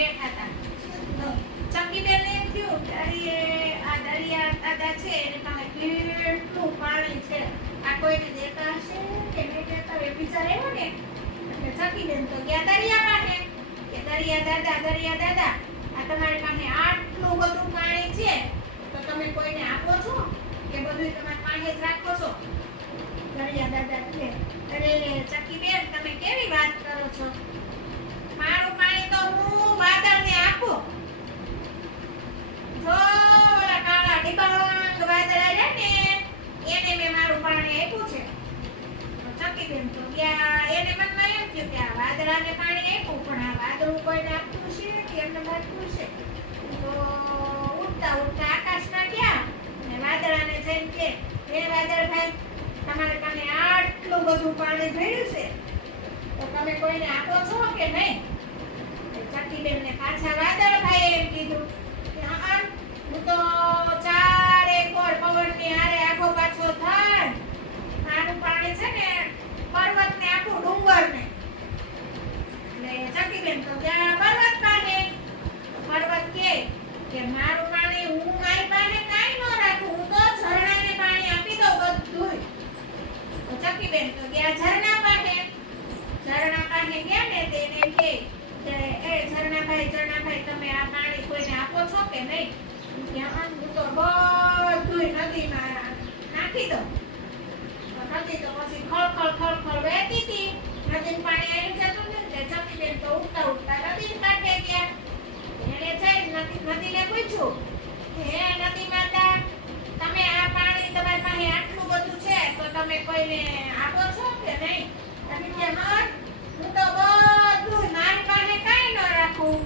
બેઠા હતા. ચકીબેન ને એમ થયું કે અરે આ દરિયા દાદા છે એને પાસે કેટલું પાણી છે, આ કોઈને દેતા હશે કે નહીં દેતા એ વિચાર આવ્યો ને. એટલે ચકીબેન તો ગયા દરિયા પાસે કે દરિયા દાદા આ તમારી પાસે આટલું બધું પાણી છે તો તમે કોઈને આપો છો કે બધું તમારી પાસે જ રાખો છો? દરિયા દાદા કહે અરે ચકીબેન તમે કેવી વાત કરો છો, મારું પાણી તો હું વાદળને આપું. જો ઓલા કાળા ડિબાંગ વાદળ આવ્યા ને એને મેં મારું પાણી આપ્યું છે. ચકીબેન તો ગયા એને મનમાં એમ થયું કે આ વાદળાને પાણી આપ્યું પણ આ વાદળું કોઈને આપતું છે કે એમને મળતું છે. તો ઉડતા આકાશમાં ગયા અને વાદળાને જઈને કે હે વાદળભાઈ તમારે પાસે આટલું બધું પાણી ભર્યું છે તો તમે કોઈને આપો છો કે નહીં? ચકીબેનને પાછા વાદળભાઈએ એમ કીધું કે હા હું તો ચારે કોર પવનની હારે આખો પાછો થાય મારું પાણી છે ને પર્વતને આપું, ડુંગરને. એટલે ચકીબેન તો ગયા પર્વત પાસે. પર્વત કે મારું પાણી હું મારી પાસે કાંઈ ન રાખું, હું તો ઝરણાને પાણી આપી દઉં બધું. તો ચકીબેન તો ગયા ઝરણા પાસે. ઝરણા પાસે ગયા ને તેને કે એ ઝરણાભાઈ તમે આ પાણી કોઈને આપો છો કે નહીં? હું તો બધું નદીમાં નાખી દઉં. નદી તો પછી ખળ વહેતી હતી, નદીનું પાણી આવી જતું ને. ચકીબેન તો ઉડતા નદી કાંઠે ગયા. એને જઈને નદીને પૂછ્યું હે નદી માતા તમે આ પાણી તમારી પાસે આટલું બધું છે તો તમે કોઈને આપો છો કે નહીં? નદી કે હું તો બધું મારી પાસે કાંઈ ન રાખું,